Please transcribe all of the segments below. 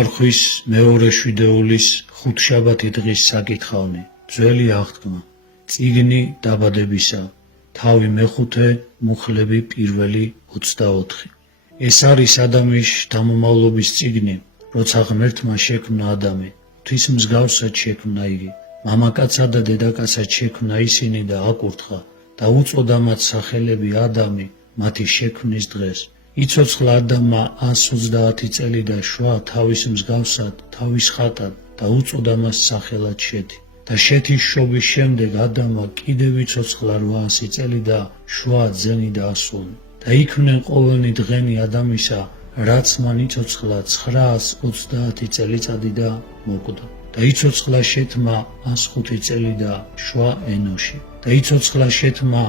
ხმარხვის მეორე შვიდეულის ხუთშაბათი დღის საკითხავნი. ძველი აღთქმა. წიგნი დაბადებისა. თავი მეხუთე, მუხლები პირველი 24. ეს არის ადამიანის დამომავლობის წიგნი, როცა ღმერთმა შექმნა ადამი. ღვთის მსგავსად შექმნა იგი. მამაკაცსა და დედაკაცად შექმნა ისინი და აკურთხა და უწოდა მათ სახელები ადამი მათი შექმნის დღეს. იცოცხლა ადამმა 130 წელი და შვა თავის მსგავსად, თავის ხატად და უწოდა მას სახელად შეთი. და შეთის შობის შემდეგ ადამმა კიდევ იცოცხლა 800 წელი და შვა ძენი და ასული. და იქმნენ ყოველნი დღენი ადამისა, რაც მან იცოცხლა 930 წელიწადი და მოკვდა. და იცოცხლა შეთმა 105 წელი და შვა ენოში. და იცოცხლა შეთმა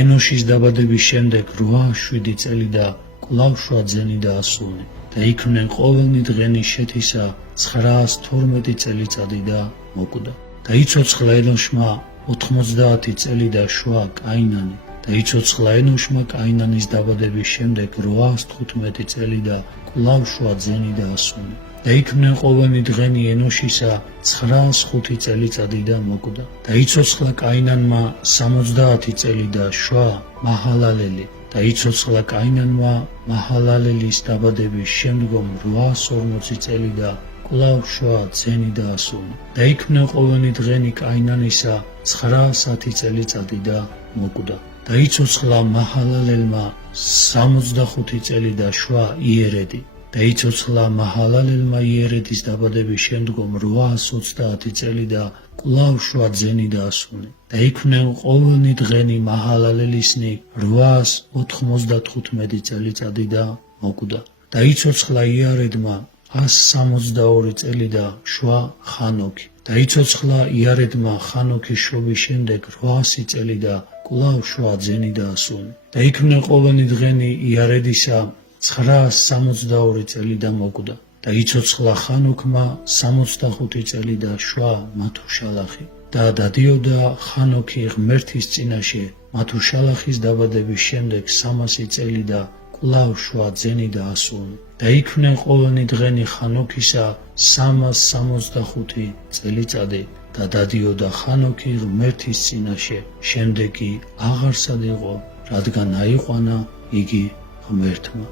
ენოშის დაბადების შემდეგ 87 წელი და კვლავ შვა ძენი და ასული. და იქმნენ ყოველნი დღენი შეთისა 912 წელიწადი და მოკვდა. და იცოცხლა ენოშმა 90 წელი და შვა კაინანი. და იცოცხლა ენოშმა კაინანის დაბადების შემდეგ 815 წელი და კვლავ შვა ძენი და ასული. და იქმნენ ყოველნი დღენი ენოშისა 905 წელიწადი და მოკვდა. და იცოცხლა კაინანმა 70 წელი და შვა მაჰალალელი. და იცოცხლა კაინანმა მაჰალალელის დაბადების შემდგომ 840 წელი და კვლავ შვა ძენი და ასული. და იქმნენ ყოველნი დღენი კაინანისა 910 წელიწადი და მოკვდა. და იცოცხლა მაჰალალელმა 65 წელი და შვა იერედი. და იცოცხლა მაჰალალელმა იერედის დაბადების შემდგომ 830 წელი და კვლავ შვა ძენი და ასული. და იქმნენ ყოველნი დღენი მაჰალალელისნი 895 წელიწადი და მოკვდა. და იცოცხლა იარედმა 162 წელი და შვა ხანოქი. და იცოცხლა იარედმა ხანოქის შობის შემდეგ 800 წელი და კვლავ შვა ძენი და ასული. და იქმნენ ყოველნი დღენი იარედისა 962 წელი და მოკვდა. და იცოცხლა ხანოქმა 65 წელი და შვა მათუშალახი. და დადიოდა ხანოქი ღმერთის წინაშე მათუშალახის დაბადების შემდეგ 300 წელი და კვლავ შვა ძენი და ასული. და იქმნენ ყოველნი დღენი ხანოქისა 365 წელიწადი და დადიოდა ხანოქი ღმერთის წინაშე. შემდეგ კი აღარ სადიღო, რადგან აიყვანა იგი ღმერთმა.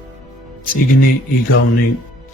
წიგნი იგავნი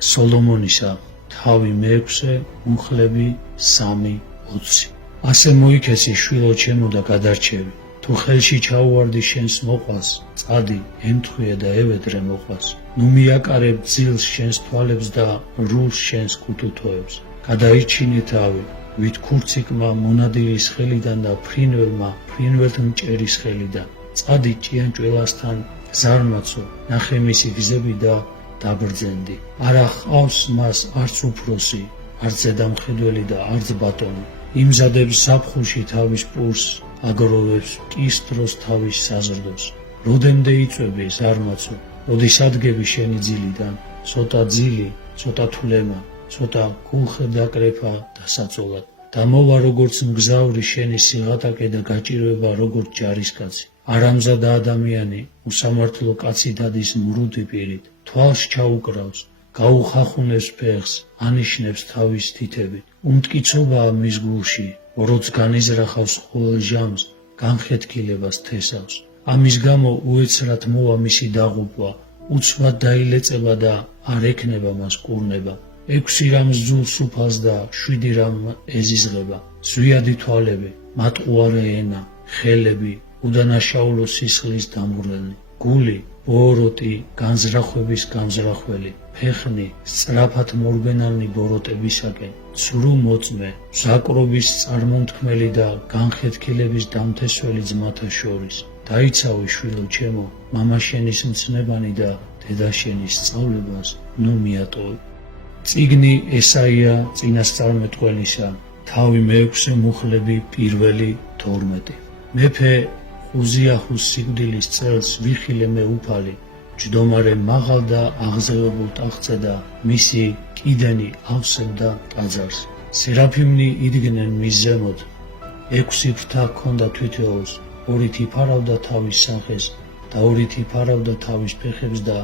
სოლომონისა, თავი მე-6, მუხლები 3:20. ასე მოიქესი შვილო ჩემო და გადარჩევი. თუ ხელში ჩაუვარდი შენს მოყვას, წადი, ემთხვია და ევედრე მოყვას. ნუ მიაკარებ ძილს შენს თვალებს და რულს შენს კუთუთოებს. გადაიჩინე თავი, ვით ქურციკმა მონადირის ხელიდან და ფრინველმა ფრინველთმჭერის ხელიდან. წადი ჭიანჭველასთან ზარმაცო, ნახე მისი გზები და დაბრძენდი. არა ჰყავს მას არც უფროსი, არც ზედამხედველი და არც ბატონი. იმზადებს ზაფხულში თავის პურს, აგროვებს კისტროს თავის საზრდოს. როდემდე იწვევი ზარმაცო, ოდის ადგები შენი ძილიდან, ცოტა ძილი, ცოტა თვლემა, ცოტა გულხედაკრეფა და საწოლად. და მოვა როგორც მგზავრი შენი სიღატაკე და გაჭირვება როგორც ჯარისკაცი. არამზადა ადამიანი უსამართლო კაცი დადის მრუდი პირით, თვალს ჩაუკრავს, გაუხახუნებს ფეხს, ანიშნებს თავის თითებით. უმტკიცობაა მის გულში, როც განიზრახავს ყოველ ჟამს, განხეთქილებას თესავს. ამის გამო უეცრად მოვა მისი დაღუპვა, უცბად დაილეწება და არ ექნება მას კურნება. 6 რამ ზულს უფალს და 7 რამ ეზიზღება. ზვიადი თვალები, მატყუარე ენა, ხელები, უდანაშაულო სისხლის დამღვრელნი. გული, ბოროტი, განზრახვების გამზრახველი, ფეხნი, სწრაფად მორბენალნი ბოროტებისაკენ, ცრუ მოწმე, ზაკრობის წარმომთქმელი და განხეთქილების დამთესველი ძმათა შორის. დაიცავი შვილო ჩემო, მამა შენის მცნებანი და დედა შენის სწავლებას ნუ მიატოვე. წიგნი ესაია წინასწარმეტყველისა, თავი მე-6, მუხლები 1:12. მეფე უზიაჰუს სიკვდილის წელს ვიხილე მე უფალი, ჯდომარე მაღალ და აღზევებულ ტახტზე და მისი კიდენი ავსებდა ტაძარს. სერაფიმნი იდგნენ მის ზემოთ, 6 ფრთა ჰქონდა თითოეულს, 2 იფარავდა თავის სახეს და 2 იფარავდა თავის ფეხებს და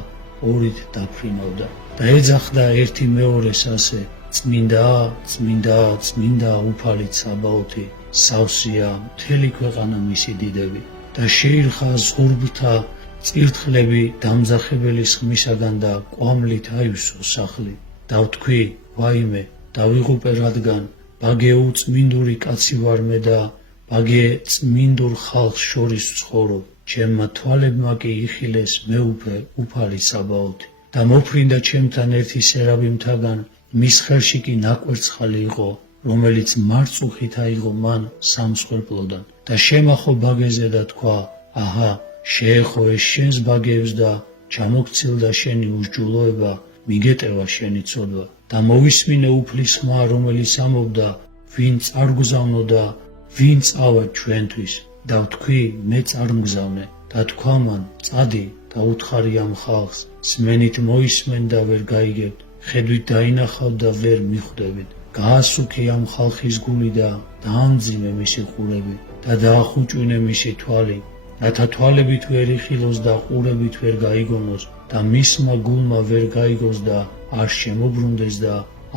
ორით დაფრინავდა და ეძახდა ერთი მეორეს ასე: წმინდა, წმინდა, წმინდა უფალი ცაბაოთი, სავსეა მთელი ქვეყანა მისი დიდები. და შეირხა ზღურბთა წირთხლები დამძახებელის ხმისაგან და კვამლით აივსო სახლი. და ვთქვი: ვაიმე, დავიღუპე, რადგან ბაგე უწმინდური კაცი ვარ მე და ბაგე წმინდურ ხალხს შორის ვცხოვრობ. ჩემმა თვალებმა კი იხილეს მეუფე უფალი საბაოთი. და მოფრინდა ჩემთან ერთი სერაბიმთაგან, მის ხელში კი ნაკვერცხალი იყო, რომელიც მარწუხით აიღო მან სამსხვერპლოდან. და შემახო ბაგეზე და თქვა: აჰა, შეეხო ეს შენს ბაგეებს და ჩამოქცილდა შენი უსჯულოება, მიგეტევა შენი ცოდვა. და მოვისმინე უფლის ხმა, რომელიც ამობდა: ვინ წარგზავნო და ვინ წავა ჩვენთვის. და ვთქვი: მე წარმგზავნე. და თქვა მან: წადი და უთხარი ამ ხალხს, სმენით მოისმენ და ვერ გაიგებთ, ხედვით დაინახავთ და ვერ მიხვდებით. გაასუქე ამ ხალხის გული და დაამძიმე მისი ყურები და დაახუჭვინე მისი თვალი, რათა თვალებით ვერ იხილოს და ყურებით ვერ გაიგონოს და მისმა გულმა ვერ გაიგოს და არ შემოbrunდეს და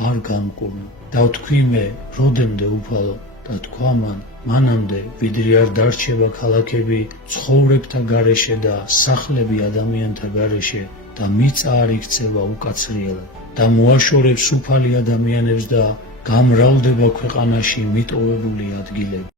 არ გამკურნო. და ვთქვი მე: როდემდე უფალო? და თქვა მან: მანამდე, ვიდრე არ დარჩება ქალაქები ცხოვრებთა გარეშე და სახლები ადამიანთა გარეშე და მიწა არ იქცევა უკაცრიელად და მოაშორებს უფალი ადამიანებს და გამრავლდება ქვეყანაში მიტოვებული ადგილები.